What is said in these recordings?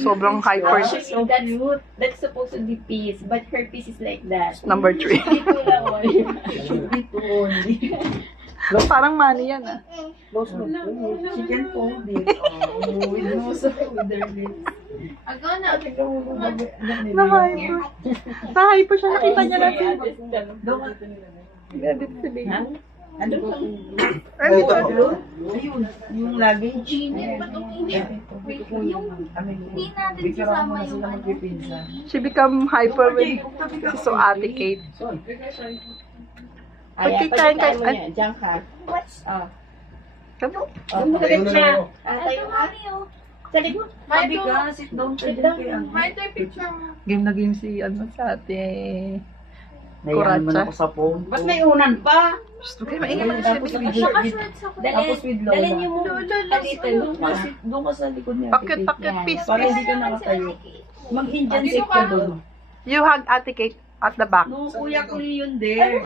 Sobrang hyper. That's supposed to be peace, but her peace is like that. Number 3. Dito lang, oh. Dito only. Parang money yan ah. Close mo. She can hold it. Oh, with her lips. Na-hyper. Na-hyper siya. Nakita niya natin. Edit si baby. Ano ba? Ay, ito. Ayun, yung luggage. Hindi natin kasama yung She become hyper when she's so Ate Kate. Ayan, pagkitaan mo niya. Diyan ka. Oh. Sabi, Salit na. Tayo ka. Salit mo. Sabi ka, sit down ka dyan kay ano. game na game si ano sa ate. Nayan man Kuratsa. ako sa phone. Ba't may unan pa? Gusto kayo maingay man Tapos siya. with tapos with Lola. Dalhin niyo mo. Dito. Doon ka sa likod niya. Pakit, pakit, peace, Para peace. hindi ka nakatayo. Mag-Indian seat ka doon. You hug Ate Kate at the back. No, kuya ko yun there.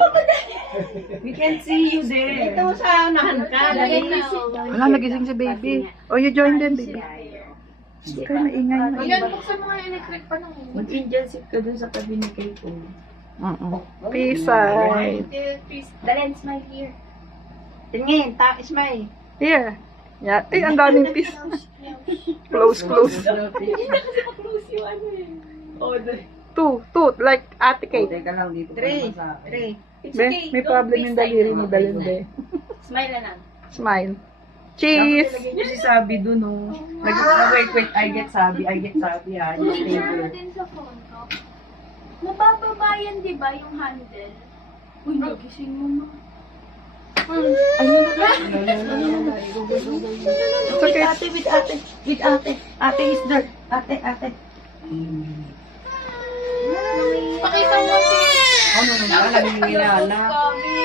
We can see you there. Dito sa unahan ka. Wala, nagising si baby. Oh, you join them, baby. Gusto kayo maingay na. Yan, buksan mo nga yung electric pa nung Mag-Indian seat ka doon sa tabi ni Kate. Peace side. Dalhin, smile here. Tingin, smile. Here. Yeah. Ay, ang daming peace. Close, close. Hindi na kasi pa-close yung ano eh. Oh, Two. Like Ate Kate. Teka lang dito. Three. It's okay. May problem yung daliri ni Dalinde. Smile na lang. Smile. Cheese! Lagay niyo si Sabi doon, oh. Wait, I get Sabi, ha. Just stay Picture mo there. din sa phone ko. Mabababayan, di ba, yung handle? Uy, nagising mo ma. It's okay. With ate. Ate is there. Ate. Pakita mo si... Ano naman, laging nilala. Kami.